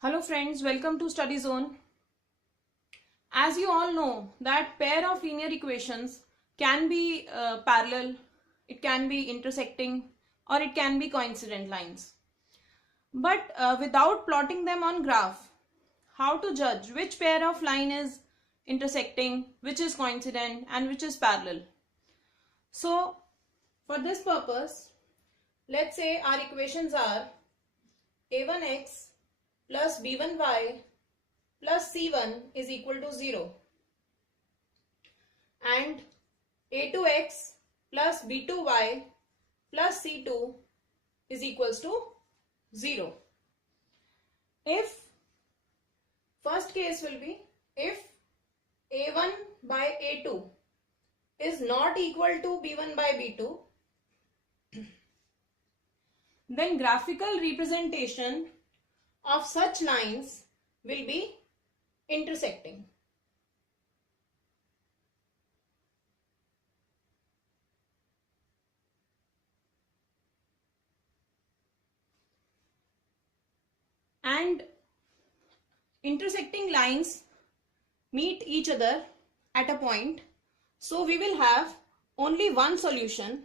Hello friends, welcome to STUDYZONE. As you all know that pair of linear equations can be parallel, it can be intersecting, or it can be coincident lines. But without plotting them on graph, how to judge which pair of line is intersecting, which is coincident and which is parallel? So for this purpose, let's say our equations are a1x plus b1y plus c1 is equal to 0 and a2x plus b2y plus c2 is equals to 0. If first case will be if a1 by a2 is not equal to b1 by b2, then graphical representation of such lines will be intersecting. And intersecting lines meet each other at a point, so we will have only one solution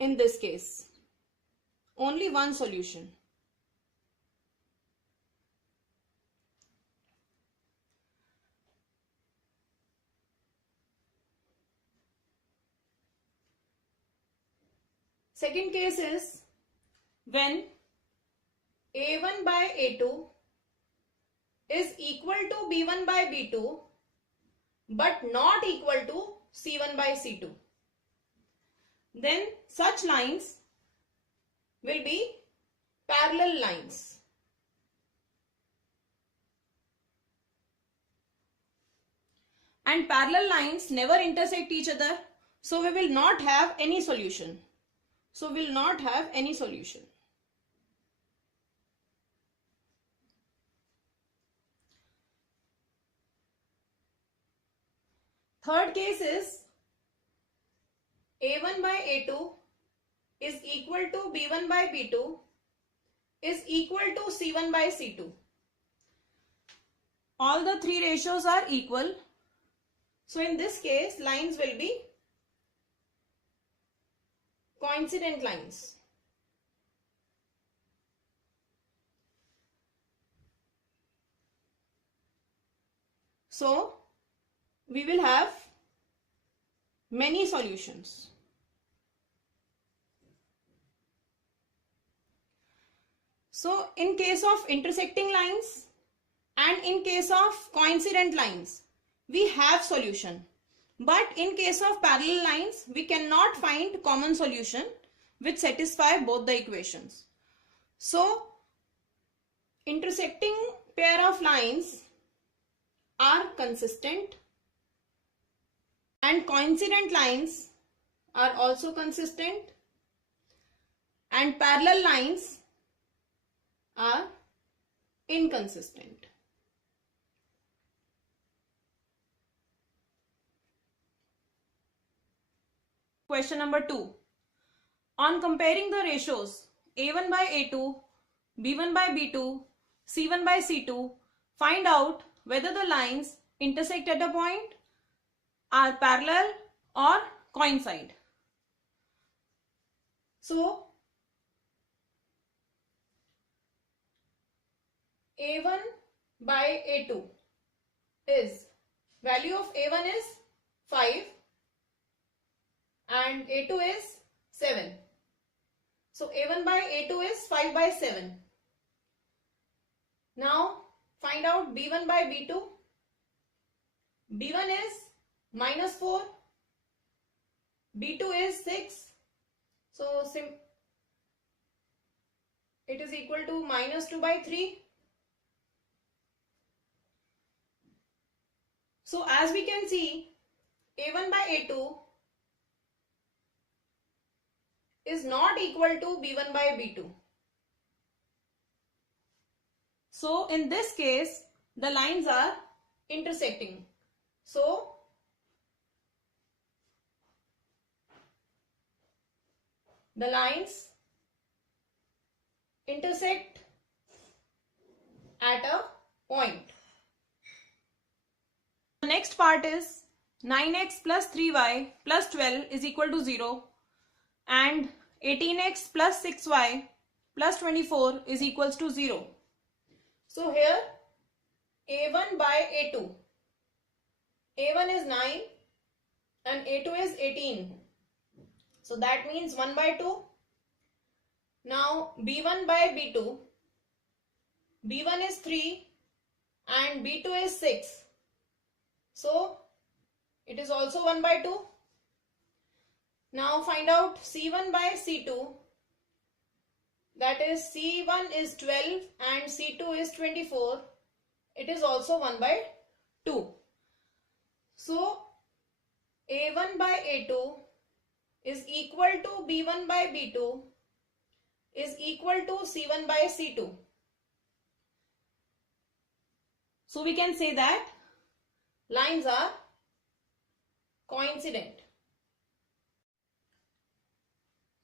in this case. Only one solution. Second case is when a1 by a2 is equal to b1 by b2 but not equal to c1 by c2. Then such lines will be parallel lines. And parallel lines never intersect each other, so we will not have any solution. Third case is a1 by a2 is equal to b1 by b2 is equal to c1 by c2. All the three ratios are equal. So in this case, lines will be coincident lines. So we will have many solutions. So in case of intersecting lines and in case of coincident lines, we have solution. But in case of parallel lines, we cannot find common solution which satisfy both the equations. So intersecting pair of lines are consistent and coincident lines are also consistent and parallel lines are inconsistent. Question number 2. On comparing the ratios a1 by a2, b1 by b2, c1 by c2, find out whether the lines intersect at a point, are parallel or coincide. So a1 by a2 is, value of a1 is 5 and a2 is 7. So a1 by a2 is 5 by 7. Now find out b1 by b2. b1 is -4, b2 is 6. So it is equal to -2 by 3. So as we can see, a1 by a2 is not equal to b1 by b2. So in this case, the lines are intersecting. So the lines intersect at a point. The next part is 9x plus 3y plus 12 is equal to 0 and 18x plus 6y plus 24 is equals to 0. So here a1 by a2. a1 is 9 and a2 is 18. So that means 1 by 2. Now b1 by b2. b1 is 3 and b2 is 6. So it is also 1 by 2. Now find out c1 by c2. That is c1 is 12 and c2 is 24. It is also 1 by 2. So a1 by a2 is equal to b1 by b2 is equal to c1 by c2. So we can say that lines are coincident.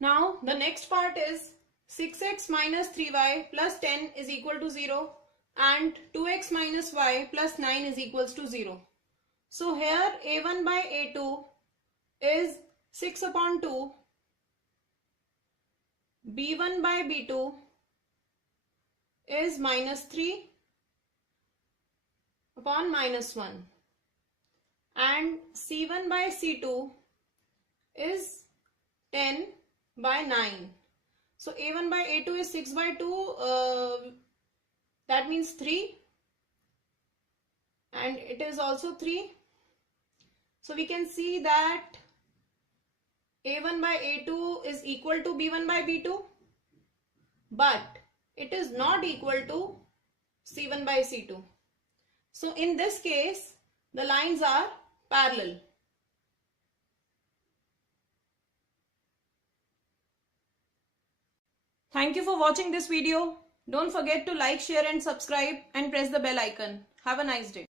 Now the next part is 6x minus 3y plus 10 is equal to 0 and 2x minus y plus 9 is equals to 0. So here a1 by a2 is 6 upon 2, b1 by b2 is minus 3 upon minus 1 and c1 by c2 is 10 by 9. So a1 by a2 is 6 by 2, that means 3 and it is also 3. So we can see that a1 by a2 is equal to b1 by b2, but it is not equal to c1 by c2. So in this case, the lines are parallel. Thank you for watching this video. Don't forget to like, share and subscribe and press the bell icon. Have a nice day.